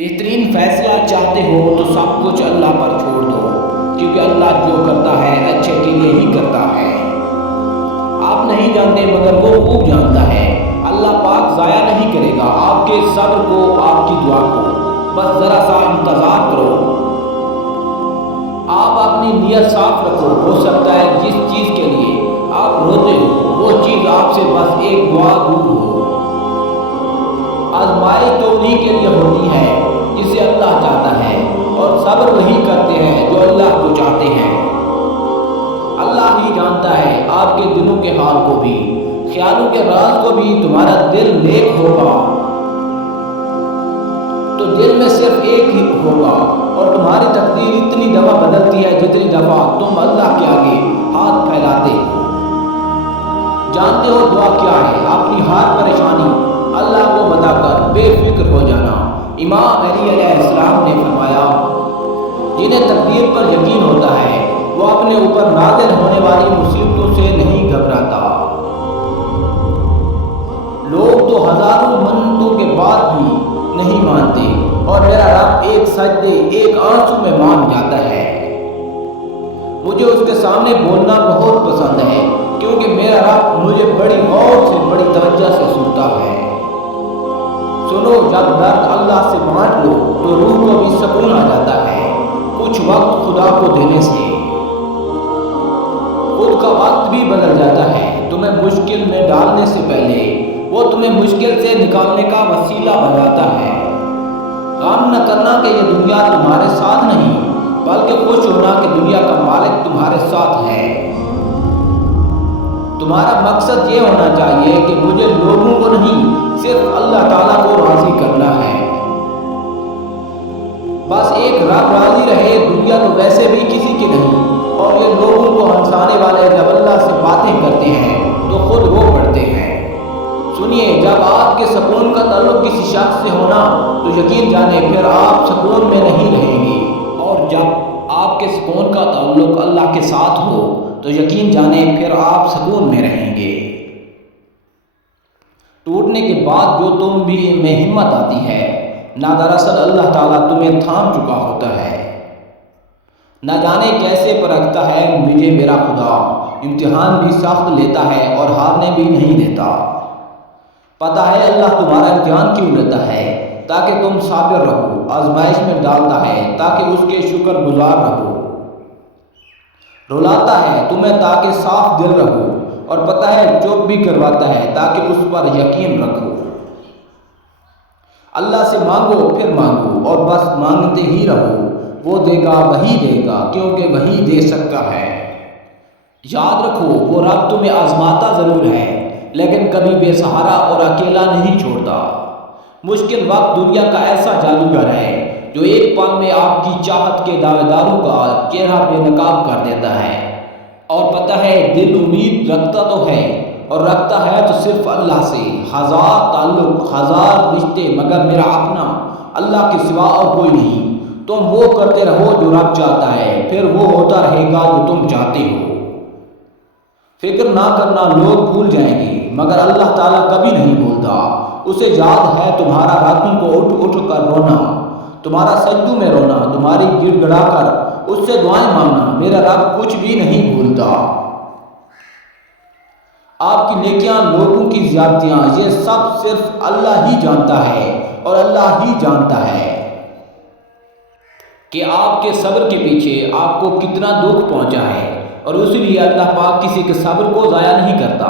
بہترین فیصلہ چاہتے ہو تو سب کچھ اللہ پر چھوڑ دو، کیونکہ اللہ جو کرتا ہے اچھے کے لیے ہی کرتا ہے۔ آپ نہیں جانتے مگر وہ خوب جانتا ہے۔ اللہ پاک ضائع نہیں کرے گا آپ کے صبر کو، آپ کی دعا کو۔ بس ذرا سا انتظار کرو۔ آپ اپنی نیت صاف رکھو۔ ہو سکتا ہے جس چیز کے لیے آپ روتے ہو وہ چیز آپ سے بس ایک دعا دور ہو۔ آزمائش تو انہی کے لیے ہوتی ہے جسے اللہ چاہتا ہے، اور صبر وہی کرتے ہیں جو اللہ کو چاہتے ہیں۔ اللہ ہی جانتا ہے آپ کے دلوں کے حال کو بھی، خیالوں کے راز کو بھی۔ تمہارا دل نیک ہوگا تو دل میں صرف ایک ہی ہوگا، اور تمہاری تقدیر اتنی دفعہ بدلتی ہے جتنی دفعہ تم اللہ کے آگے ہاتھ پھیلاتے ہو۔ جانتے ہو دعا کیا ہے؟ اپنی ہر پریشانی اللہ کو بتا کر بے فکر ہو جانا۔ امام علی علیہ السلام نے فرمایا، جنہیں تقدیر پر یقین ہوتا ہے وہ اپنے اوپر نازل ہونے والی مصیبتوں سے نہیں گھبراتا۔ لوگ تو ہزاروں منتوں کے بعد بھی نہیں مانتے، اور میرا رب ایک سجدے، ایک آنسو میں مان جاتا ہے۔ مجھے اس کے سامنے بولنا بہت پسند ہے، کیونکہ میرا رب مجھے بڑی غور سے، بڑی توجہ سے سنتا ہے۔ سنو، جب درد اللہ سے بانٹ لو تو روح کو بھی سکون آ جاتا ہے، کچھ وقت خدا کو دینے سے۔ خود کا وقت بھی بدل جاتا ہے۔ تمہیں مشکل میں ڈالنے سے پہلے وہ تمہیں مشکل سے نکالنے کا وسیلہ بناتا ہے۔ غم نہ کرنا کہ یہ دنیا تمہارے ساتھ نہیں، بلکہ خوش ہونا کہ دنیا کا مالک تمہارے ساتھ ہے۔ تمہارا مقصد یہ ہونا چاہیے کہ مجھے لوگوں کو نہیں، صرف اللہ تعالیٰ کو راضی کرنا ہے۔ بس ایک رب راضی رہے، دنیا تو ویسے بھی کسی کی نہیں۔ اور یہ لوگوں کو ہنسانے والے جب اللہ سے باتیں کرتے ہیں تو خود رو پڑتے ہیں۔ سنیے، جب آپ کے سکون کا تعلق کسی شخص سے ہونا تو یقین جانے پھر آپ سکون میں نہیں رہیں گے، اور جب آپ کے سکون کا تعلق اللہ کے ساتھ ہو تو یقین جانے پھر آپ سکون میں رہیں گے۔ ٹوٹنے کے بعد جو تم بھی میں ہمت آتی ہے، نہ دراصل اللہ تعالیٰ تمہیں تھام چکا ہوتا ہے۔ نہ جانے کیسے پرکھتا ہے مجھے میرا خدا، امتحان بھی سخت لیتا ہے اور ہارنے بھی نہیں دیتا۔ پتہ ہے اللہ تمہارا امتحان کیوں لیتا ہے؟ تاکہ تم صابر رہو۔ آزمائش میں ڈالتا ہے تاکہ اس کے شکر گزار رہو۔ رلاتا ہے تمہیں تاکہ صاف دل رہو، اور پتہ ہے چپ بھی کرواتا ہے تاکہ اس پر یقین رکھو۔ اللہ سے مانگو، پھر مانگو، اور بس مانگتے ہی رہو۔ وہ دے گا، وہی دے گا، کیونکہ وہی دے سکتا ہے۔ یاد رکھو، وہ رب تمہیں آزماتا ضرور ہے، لیکن کبھی بے سہارا اور اکیلا نہیں چھوڑتا۔ مشکل وقت دنیا کا ایسا جادوگر ہے جو ایک پل میں آپ کی چاہت کے دعوے داروں کا چہرہ بے نقاب کر دیتا ہے۔ اور پتہ ہے دل امید رکھتا تو ہے، اور رکھتا ہے تو صرف اللہ سے۔ ہزار تعلق، ہزار رشتے، مگر میرا اپنا اللہ کے سوا اور کوئی نہیں۔ تم وہ کرتے رہو جو رب چاہتا ہے، پھر وہ ہوتا رہے گا جو تم چاہتے ہو۔ فکر نہ کرنا، لوگ بھول جائیں گے مگر اللہ تعالیٰ کبھی نہیں بھولتا۔ اسے یاد ہے تمہارا راتوں کو اٹھ اٹھ کر رونا، تمہارا سجدوں میں رونا، تمہاری گڑ گڑا کر اس سے دعائیں مانگنا۔ میرا رب کچھ بھی نہیں بھولتا۔ آپ کی نیکیاں، لوگوں کی زیادتیاں، یہ سب صرف اللہ ہی جانتا ہے، اور اللہ ہی جانتا ہے کہ آپ کے صبر کے پیچھے آپ کو کتنا دکھ پہنچا ہے، اور اس لیے اللہ پاک کسی کے صبر کو ضائع نہیں کرتا۔